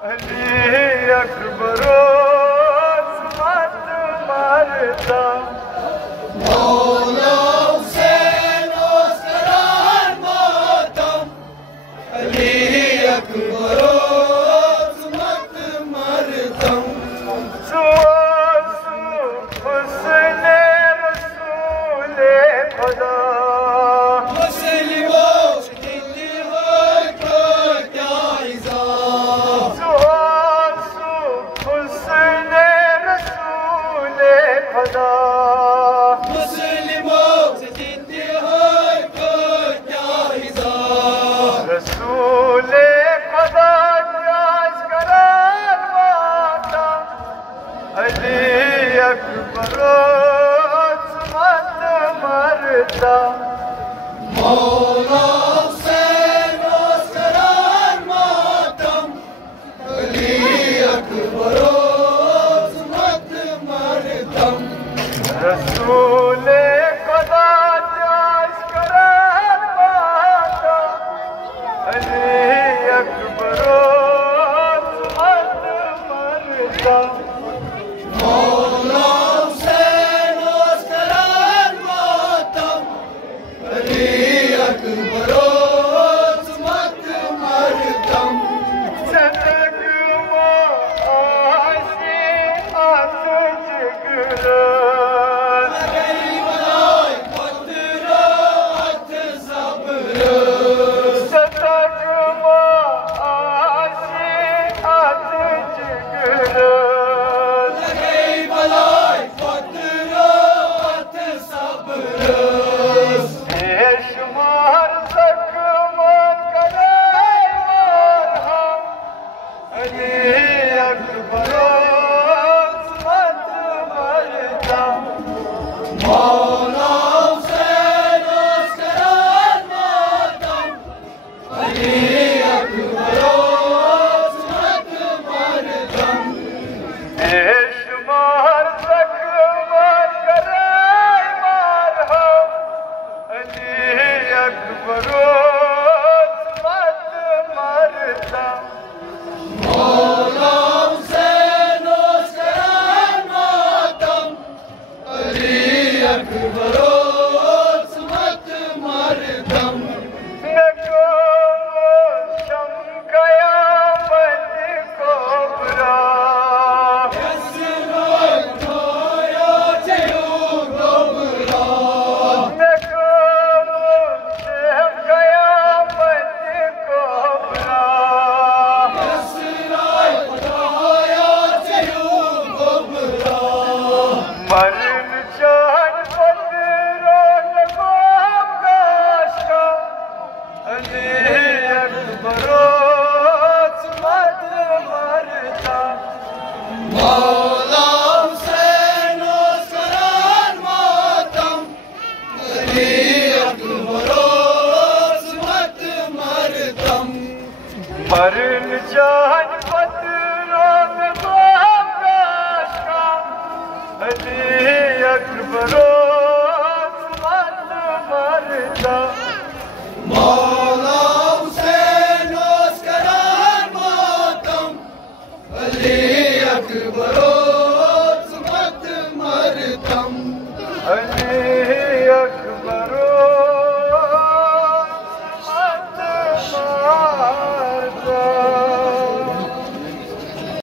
अली अकबरो मत मरता मौला हुसैन उसकरार मातम अली अकबरो मत मरतम हुस्न रसूले खुदा मौला हुसैन उसकरार मातम अली अकबरो मत मरतम रसूले खुदा करार मातम अली अकबरो मत मरतम मौला हुसैन उसकरार मातम अली अकबरो मत मरतम सदक आसी आस जिगरा मौला हुसैन उसकरार मातम अली अकबरो मत मरतम बेशुमार ज़ख्म कराए मार हम अली अकबरो मत मरतम मौला हुसैन उसकरार मातम अली अकबरो मत मरतम शम कयामत कोबरा मरण जान पत्रों लगो आकाश का अली अकबरो मत मरता मौला हुसैन उसकरार मातम अली अकबरो मत मरतम मरण जान पत्रों लगो आकाश का अली अकबरो